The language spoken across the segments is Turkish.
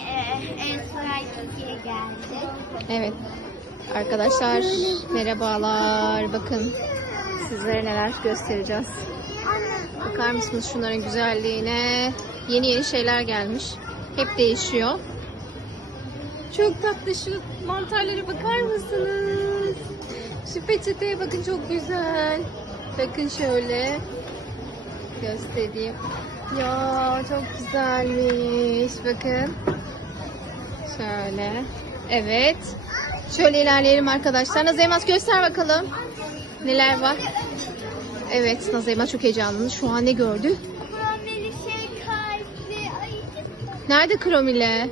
Ee. Evet. Arkadaşlar merhabalar. Bakın sizlere neler göstereceğiz. Bakar mısınız şunların güzelliğine? Yeni yeni şeyler gelmiş. Hep değişiyor. Çok tatlı şu mantarlara bakar mısınız? Şu peçeteye bakın çok güzel. Bakın şöyle. Göstereyim. Ya çok güzelmiş. Bakın. Şöyle. Evet. Şöyle ilerleyelim arkadaşlar. Naz Elmas göster bakalım. Neler var? Evet Naz Elmas çok heyecanlı. Şu an ne gördü? Kromeli şey kalpli. Nerede kromile?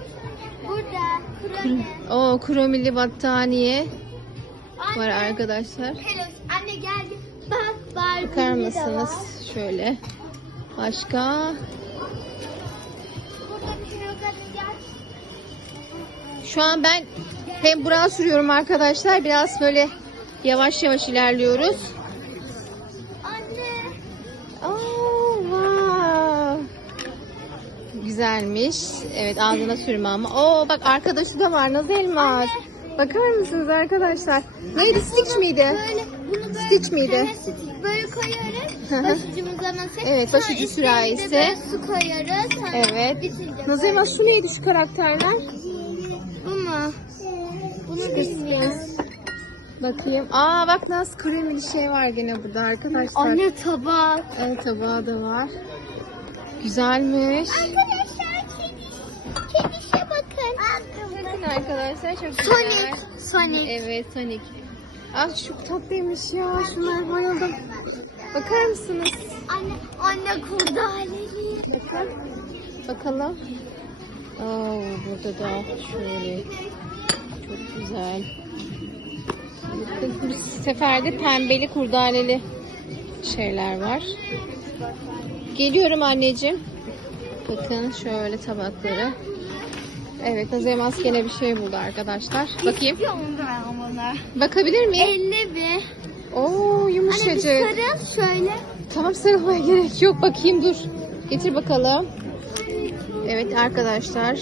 burada. Kromeli. O kromili battaniye var Anne. arkadaşlar. Hello. Anne geldi. Bak Barbie'li Bakar mısınız? var. Şöyle. Başka? Şu an ben hem buraya sürüyorum arkadaşlar. Biraz böyle yavaş yavaş ilerliyoruz. Anne. Oh, wow. Güzelmiş. Evet ağzına sürme ama. Oo bak arkada şu da var. Naz Elmas. Bakar mısınız arkadaşlar? Neydi? Stitch miydi? Böyle bunu böyle Stitch miydi? Böyle koyuyoruz. Başucumuza masaya. Evet, başucu sürahisi. su. Sonra Evet. bitince Naz böyle. Elmas şu neydi şu karakterler? Bu mu? Bunu bilmiyorum. Bakayım. Aa bak Naz kremili şey var gene burada arkadaşlar. Anne tabak. Evet tabağı da var. Güzelmiş. Arkadaşlar kediş, kedişe bakın. Bakın arkadaşlar çok güzel. Sonic. Sonic. Evet Sonic. Ah çok tatlıymış ya. Şunlar bayıldım. Bakar mısınız? Anne, anne kurdaleli. Bakın. Bakalım. Oo, burada da şöyle. Çok güzel. Bakın bu sefer de pembeli kurdaleli şeyler var. Geliyorum anneciğim. Bakın şöyle tabakları. Evet Nazire Mas gene bir şey buldu arkadaşlar. Bakayım. Ben bana. Bakabilir miyim? 50 bir. Oo bir yumuşacık. sarıl şöyle. Tamam sarılmaya gerek yok. Bakayım dur. Getir bakalım. Evet arkadaşlar.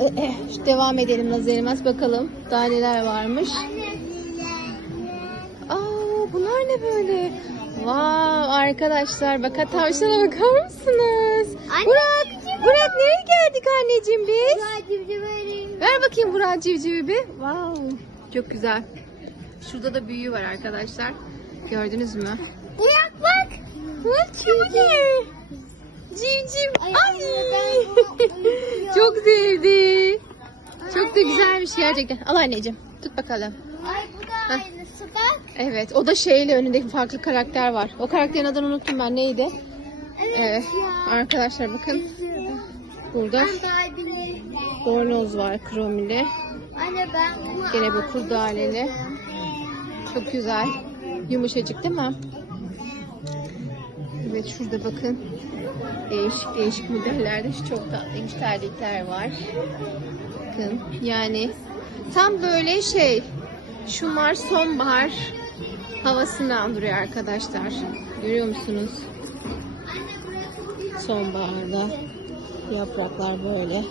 Eh, eh, devam edelim Nazlı Elmas. Bakalım daha neler varmış. Aa bunlar ne böyle? Wow arkadaşlar bakın tavşana bakar mısınız? Anne, Burak, civciv Burak nereye geldik anneciğim biz? Güzel civciv vereyim. Ver bakayım Burak civcivi bir. Wow çok güzel. Şurada da büyüğü var arkadaşlar. Gördünüz mü? Burak bak. Bak civciv. Civciv. Ay. Çok sevdi. Çok da güzelmiş gerçekten. Al anneciğim. Tut bakalım. Ay bu da aynısı bak. Evet o da şeyle önünde farklı karakter var. O karakterin adını unuttum ben neydi? Evet, Evet. ya. Arkadaşlar bakın. Burada Ben Barbie'li. bornoz var kromili. Anne ben bunu Gene bu aldım. kurdaleli. Çok güzel. Yumuşacık değil mi? Evet şurada bakın. Değişik değişik modellerde şu çok tatlıymış terlikler var. Bakın yani tam böyle şey şunlar sonbahar havasını andırıyor arkadaşlar. Görüyor musunuz? Sonbaharda yapraklar böyle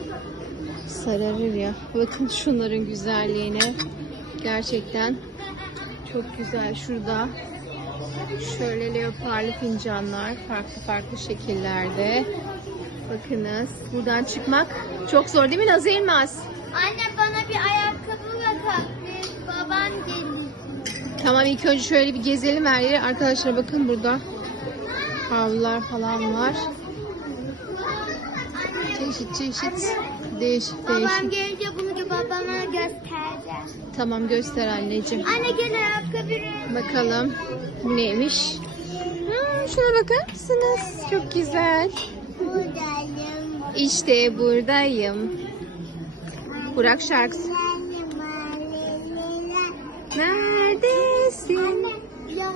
sararır ya. Bakın şunların güzelliğine. Gerçekten çok güzel. Şurada şöyle leoparlı fincanlar farklı farklı şekillerde. Bakınız buradan çıkmak çok zor değil mi Naz Elmas? Anne bana bir ayakkabı bakar. Bir baban geliyor. Tamam ilk önce şöyle bir gezelim her yeri. Arkadaşlar bakın burada havlular falan var. Çeşit çeşit değişik Babam değişik. gelince bunu babama göstereceğim. Tamam göster anneciğim. Anne gel ayakkabı. Bakalım bu neymiş? Hmm, şuna bakar mısınız? Çok güzel. Buradayım. İşte buradayım. Burak şarkısı. Neredesin?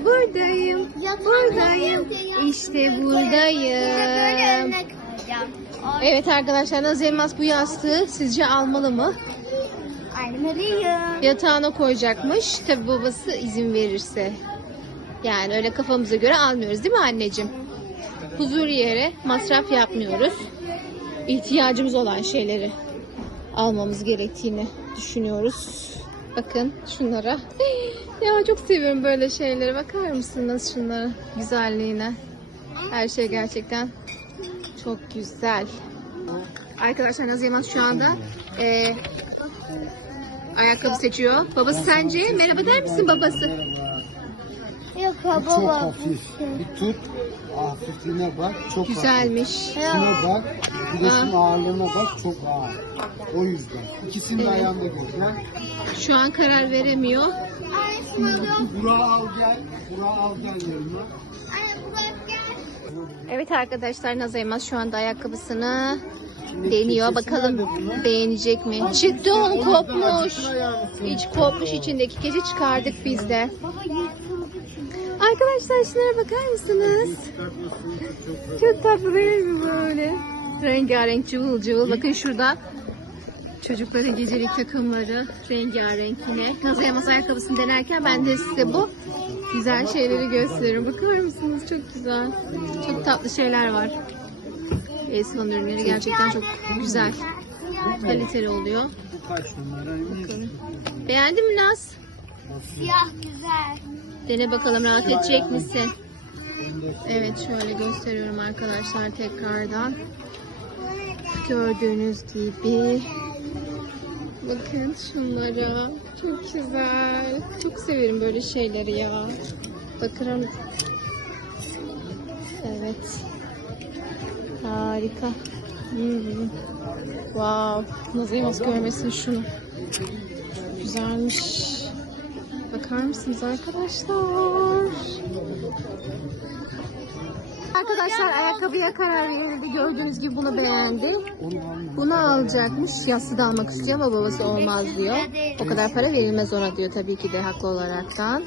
Buradayım. Buradayım. İşte buradayım. Evet arkadaşlar Naz Elmas bu yastığı sizce almalı mı? Almalıyım. Yatağına koyacakmış. Tabi babası izin verirse. Yani öyle kafamıza göre almıyoruz değil mi anneciğim? Huzur yere masraf yapmıyoruz. ihtiyacımız olan şeyleri almamız gerektiğini düşünüyoruz. Bakın şunlara. Ya çok seviyorum böyle şeyleri. Bakar mısınız şunlara güzelliğine? Her şey gerçekten çok güzel. Arkadaşlar Yılmaz şu anda e, ayakkabı seçiyor. Babası sence? Merhaba der misin babası? Yok Çok baba. hafif. Bir tut. Hafifliğine bak. Çok hafif. Güzelmiş. Şuna bak. Bir de şunun ağırlığına bak. Çok ağır. O yüzden. İkisini de ayağında. Gel. Şu an karar veremiyor. Anne. Burak'ı al gel. Burak'ı al gel yanıma. Anne Burak gel. Evet arkadaşlar Yılmaz şu anda ayakkabısını deniyor. Bakalım beğenecek mi? Çıktı da kopmuş. İç kopmuş içindeki gece çıkardık biz de. Arkadaşlar şunlara bakar mısınız? Çok tatlı değil mi böyle? Rengarenk cıvıl cıvıl. Bakın şurada çocukların gecelik takımları rengarenk yine. Nazlı Yılmaz ayakkabısını denerken ben de size bu güzel şeyleri gösteririm. Bakar mısınız? Çok güzel. Çok tatlı şeyler var. Esman ürünleri gerçekten çok güzel. Kaliteli oluyor. Bakın. Beğendin mi Naz? Siyah güzel. Dene bakalım rahat edecek misin? Evet şöyle gösteriyorum arkadaşlar tekrardan. Gördüğünüz gibi. Bakın şunlara. Çok güzel. Çok severim böyle şeyleri ya. Bakın. Evet. Harika. Hmm. Wow. Nazlı Yılmaz görmesin şunu. Güzelmiş. Bakar mısınız arkadaşlar? Arkadaşlar ayakkabıya karar verildi. Gördüğünüz gibi bunu beğendi. Bunu alacakmış. Yassı da almak istiyor ama babası olmaz diyor. O kadar para verilmez ona diyor tabii ki de haklı olaraktan.